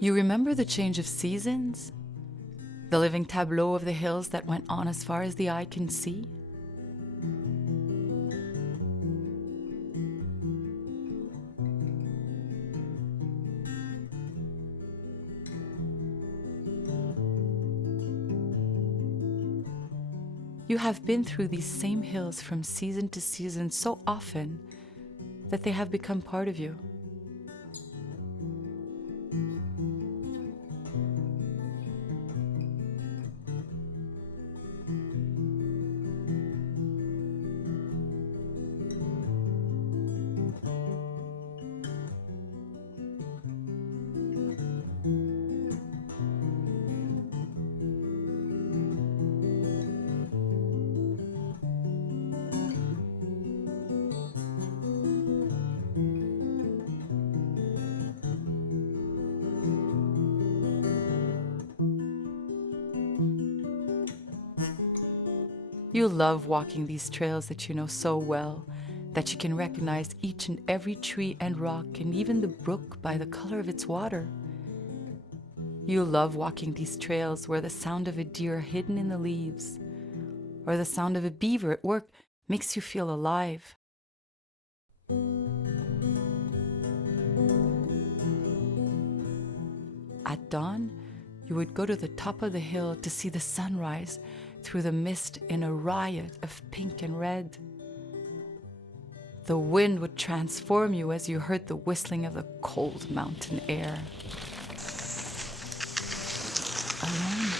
You remember the change of seasons? The living tableau of the hills that went on as far as the eye can see? You have been through these same hills from season to season so often that they have become part of you. You love walking these trails that you know so well, that you can recognize each and every tree and rock and even the brook by the color of its water. You love walking these trails where the sound of a deer hidden in the leaves or the sound of a beaver at work makes you feel alive. At dawn, you would go to the top of the hill to see the sunrise through the mist in a riot of pink and red. The wind would transform you as you heard the whistling of the cold mountain air. Alone,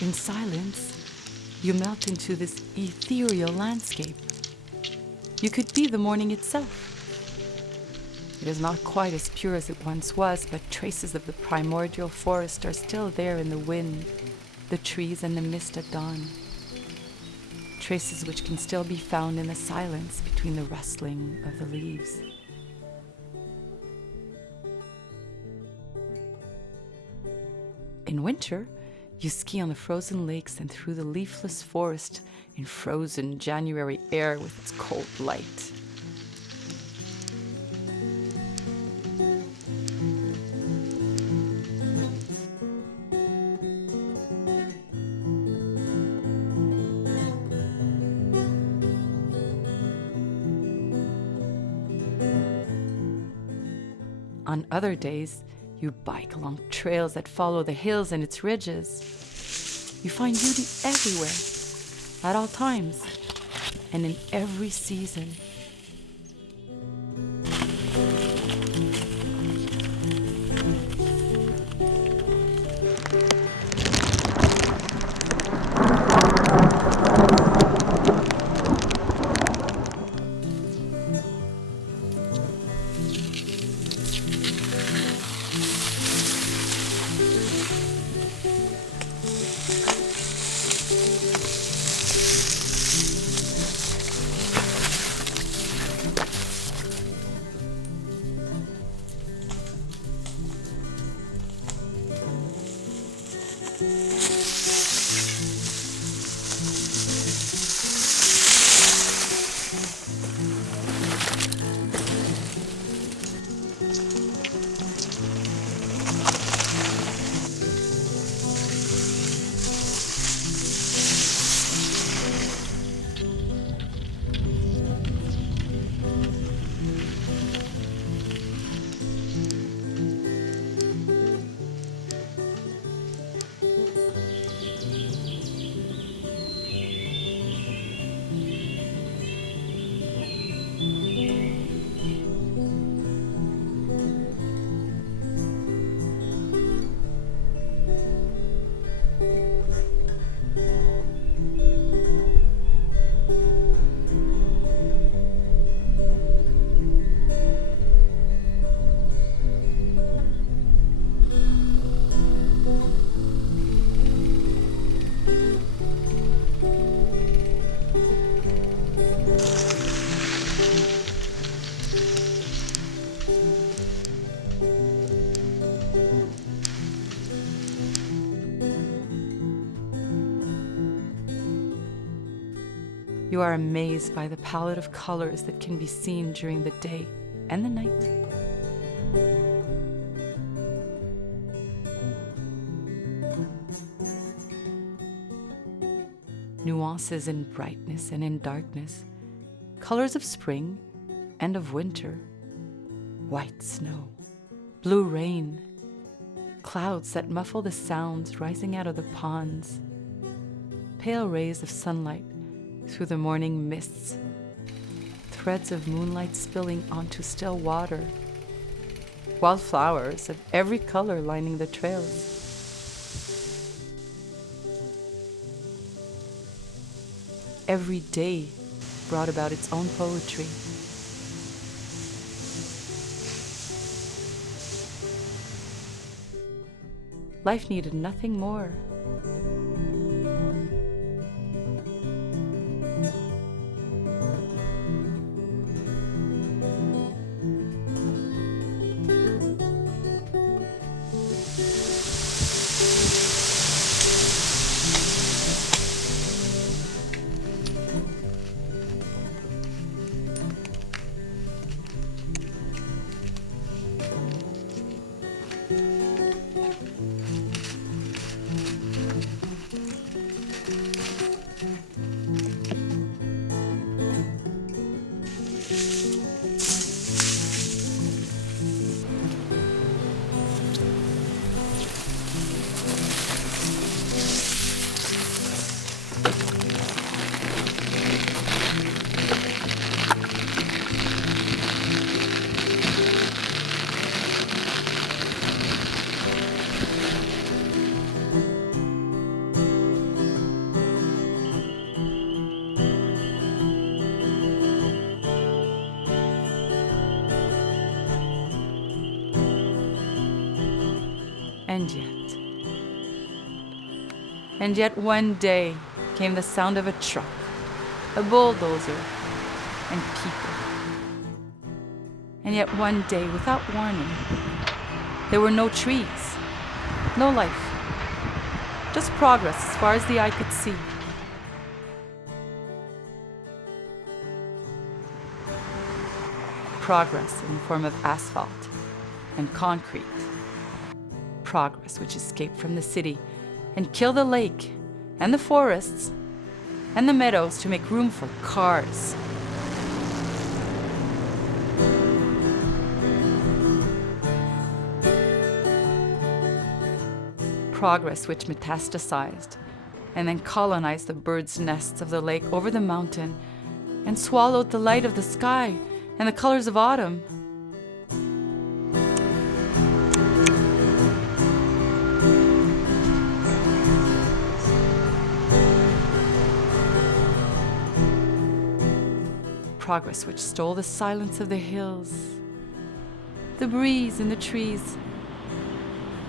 in silence, you melt into this ethereal landscape. You could be the morning itself. It is not quite as pure as it once was, but traces of the primordial forest are still there in the wind, the trees and the mist at dawn. Traces which can still be found in the silence between the rustling of the leaves. In winter, you ski on the frozen lakes and through the leafless forest in frozen January air with its cold light. On other days, you bike along trails that follow the hills and its ridges. You find beauty everywhere, at all times, and in every season. You are amazed by the palette of colors that can be seen during the day and the night. Nuances in brightness and in darkness, colors of spring and of winter, white snow, blue rain, clouds that muffle the sounds rising out of the ponds, pale rays of sunlight through the morning mists, threads of moonlight spilling onto still water, wildflowers of every color lining the trails. Every day brought about its own poetry. Life needed nothing more. And yet one day came the sound of a truck, a bulldozer, and people. And yet one day, without warning, there were no trees, no life, just progress as far as the eye could see. Progress in the form of asphalt and concrete. Progress which escaped from the city and killed the lake and the forests and the meadows to make room for cars. Progress which metastasized and then colonized the birds' nests of the lake over the mountain and swallowed the light of the sky and the colors of autumn. Progress which stole the silence of the hills, the breeze in the trees,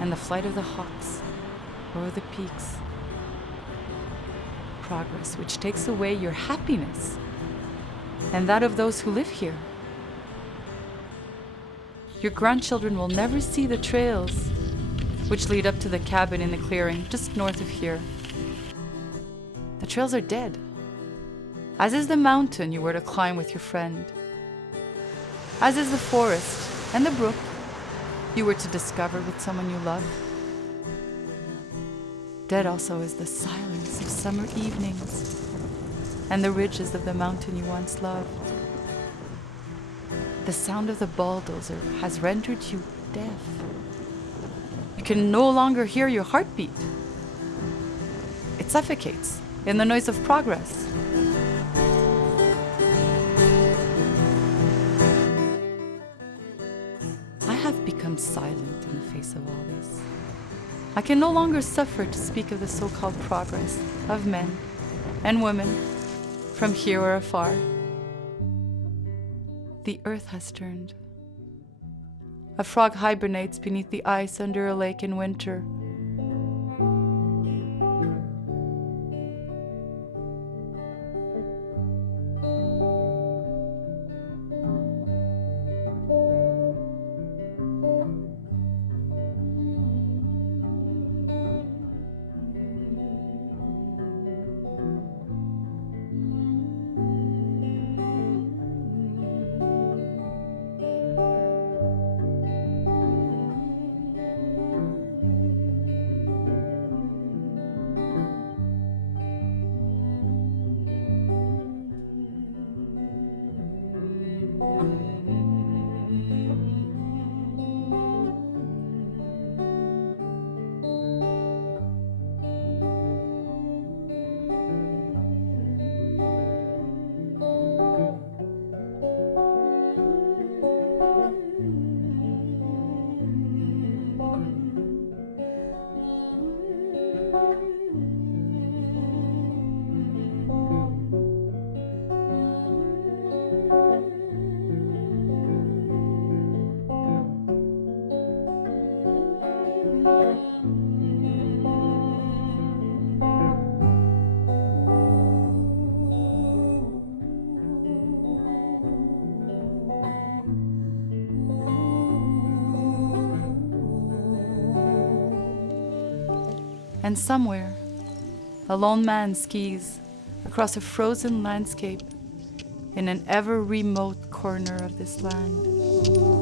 and the flight of the hawks over the peaks. Progress which takes away your happiness and that of those who live here. Your grandchildren will never see the trails which lead up to the cabin in the clearing just north of here. The trails are dead, as is the mountain you were to climb with your friend, as is the forest and the brook you were to discover with someone you love. Dead also is the silence of summer evenings and the ridges of the mountain you once loved. The sound of the bulldozer has rendered you deaf. You can no longer hear your heartbeat. It suffocates in the noise of progress. I have become silent in the face of all this. I can no longer suffer to speak of the so-called progress of men and women from here or afar. The earth has turned. A frog hibernates beneath the ice under a lake in winter. And somewhere, a lone man skis across a frozen landscape in an ever remote corner of this land.